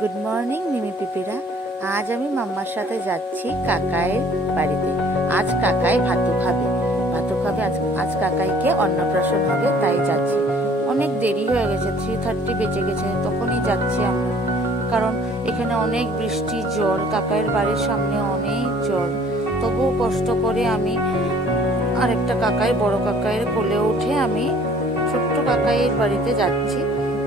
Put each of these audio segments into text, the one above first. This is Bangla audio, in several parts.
গুড মর্নিং মিমি পিপিরা। আজ আমি মাম্মার সাথে যাচ্ছি কাকাইয়ের বাড়িতে। আজ কাকাই ভাতু খাবে। আজ কাকাইকে অন্নপ্রাশন হবে, তাই যাচ্ছি। অনেক দেরি হয়ে গেছে, 3:30 বেজে গেছে, তখনই যাচ্ছি আমরা। কারণ এখানে অনেক বৃষ্টি, জল, কাকাইয়ের বাড়ির সামনে অনেক জল। তবুও কষ্ট করে আমি আরেকটা কাকাই, বড় কাকাইয়ের কোলে উঠে আমি ছোট্ট কাকাইয়ের বাড়িতে যাচ্ছি,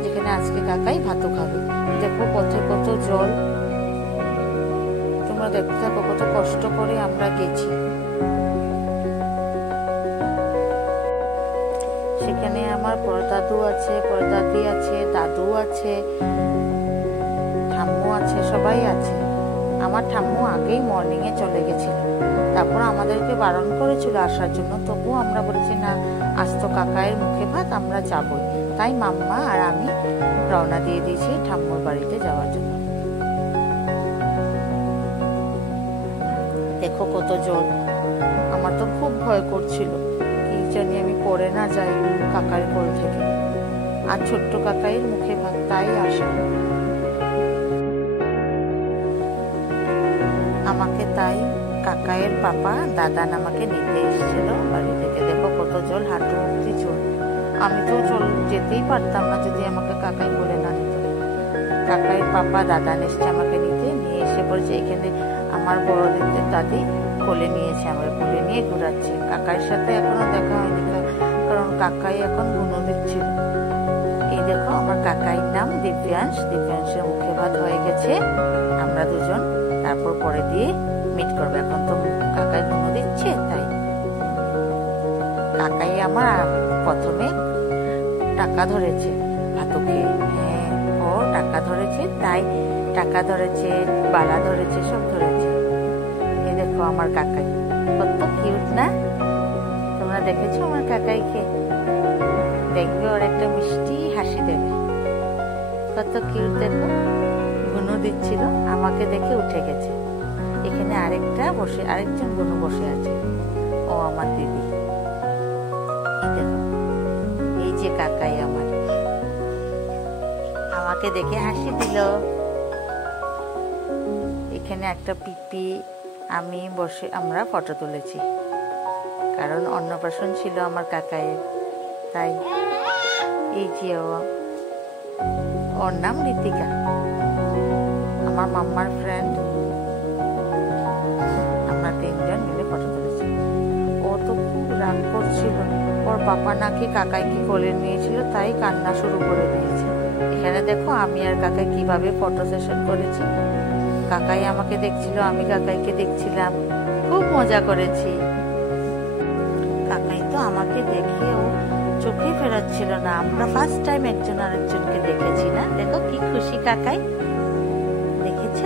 যেখানে আজকে কাকাই ভাতু খাবে। দেখো পথে কত জল, তোমরা দেখতে থাকো কত কষ্ট করে আমরা গেছি। সেখানে আমার পরদাদু আছে, পরদাদি আছে, দাদু আছে, ঠাম্মু আছে, সবাই আছে। আমার ঠাম্মু আগেই মর্নিং এ চলে গেছিল, তারপর আমাদেরকে বারণ করেছিল আসার জন্য। তবুও আমরা বলেছি না, আজ তো কাকাইয়ের মুখে ভাত, আমরা যাবই। তাই মাম্মা আর আমি রওনা দিয়ে দিয়েছি ঠাম্মুর বাড়িতে যাওয়ার জন্য। দেখো কত জল, আমার তো খুব ভয় করছিল, কি জানি আমি পড়ে না যাই কাকাইয়ের কোল থেকে। আর ছোট্ট কাকাইয়ের মুখে ভাত, তাই আসা। আমাকে তাই কাকাইয়ের পাপা দাদান আমাকে নিতে এসেছিল বাড়ি থেকে। দেখো কত জল, হাঁটু অব্দি জল। আমি তো যেতেই পারতাম না যদি আমাকে কাকাই বলে না নিত। কাকাইয়ের পাপা দাদান এসছে আমাকে নিতে, নিয়ে এসে বলছে এখানে আমার বড়দের দাদি কোলে নিয়েছে, আমার কোলে নিয়ে ঘুরাচ্ছে। কাকাইয়ের সাথে এখনো দেখা হয়নি, কারণ কাকাই এখন গুনো দিচ্ছিল। এই দেখো আমার কাকাইয়ের নাম দিব্যাংশ। দিব্যাংশের মুখে ভাত হয়ে গেছে, আমরা দুজন তারপর পরে দিয়ে মিট করবো। এখন তো কাকাই গুনো দিচ্ছে, তাই কাকাই আমার প্রথমে টাকা ধরেছে ভাতু খেয়ে। হ্যাঁ, ও টাকা ধরেছে, তাই টাকা ধরেছে, বালা ধরেছে, সব ধরেছে। এই দেখো আমার কাকাই কত কিউট না? তোমরা দেখেছো আমার কাকাইকে? দেখবে ওর একটা মিষ্টি হাসি দেবে, কত কিউট। দেখো গুনু দিচ্ছিল, আমাকে দেখে উঠে গেছে। এখানে আরেকজন গুনু বসে আছে, ও আমার দিদি। দেখো এই যে কাকাই আমার, আমাকে দেখে হাসি দিল। এখানে একটা পিপি আমি বসে আমরা ফটো তুলেছি, কারণ অন্নপ্রাশন ছিল আমার কাকাইয়ের, তাই। এই যে ওর নাম ঋতিকা, আমার মাম্মার ফ্রেন্ড। আমরা 3 জন মিলে ফটো তুলেছি। ও তো খুব রাগ করছিল, ওর পাপা নাকি কাকাইকে কোলে নিয়েছিল, তাই কান্না শুরু করে দিয়েছে। এখানে দেখো আমি আর কাকাই কিভাবে ফটো সেশন করেছি। কাকাই আমাকে দেখছিল, আমি কাকাইকে দেখছিলাম, খুব মজা করেছি। কাকাই তো আমাকে দেখে ও চোখে ফেরাচ্ছিল না। আমরা ফার্স্ট টাইম একজন আরেকজনকে দেখেছি না? দেখো কি খুশি কাকাই, দেখেছ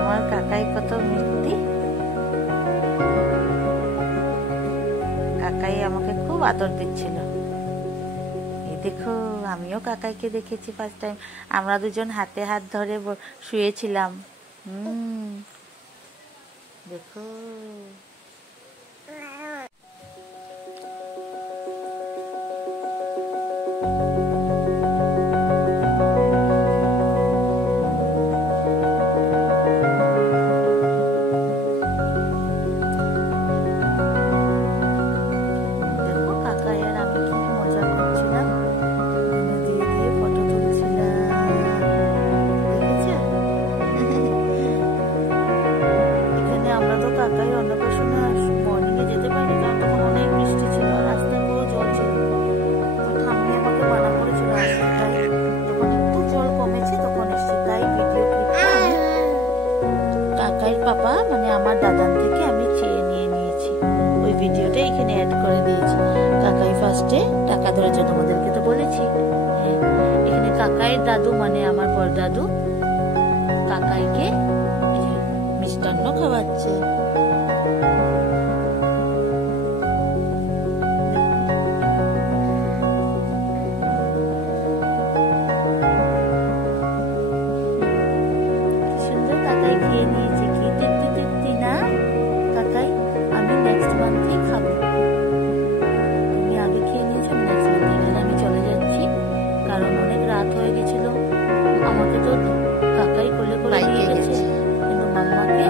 আমার কাকাই কত মিষ্টি। কাকাই আমাকে খুব আদর দিচ্ছিল। এই দেখো আমিও কাকাইকে দেখেছি ফার্স্ট টাইম। আমরা দুজন হাতে হাত ধরে শুয়েছিলাম। দেখো কাকাই অন্নপ্রাশনে মর্নিং এ যেতে পারিনি, কারণ তখন অনেক বৃষ্টি ছিল, রাস্তায় পুরো জল ছিল। ঠাম্মি আমাকে মানা করেছিল আসতে, তাই যখন একটু জল কমেছে তখন এসেছি। তাই ভিডিও ক্লিপটা আমি কাকাইয়ের পাপা মানে আমার দাদান থেকে আমি চেয়ে নিয়েছি। ওই ভিডিওটা এখানে অ্যাড করে দিয়েছি। কাকাই ফার্স্টে টাকা ধরেছে, তোমাদেরকে তো বলেছি। হ্যাঁ, এখানে কাকাইয়ের দাদু মানে আমার পরদাদু কাকাইকে মিষ্টান্ন খাওয়াচ্ছে। সুন্দর কাকাই খেয়ে নিয়েছে। কি তৃপ্তি না কাকাই? আমি নেক্সট মান্থেই খাবো। তুমি আগে খেয়ে নিয়েছো, নেক্সট মান্থে। এখানে আমি চলে যাচ্ছি, কারণ অনেক রাত হয়ে গেছিল। আমাকে তো কাকাই কোলে করে নিয়ে গেছে, কিন্তু মাম্মাকে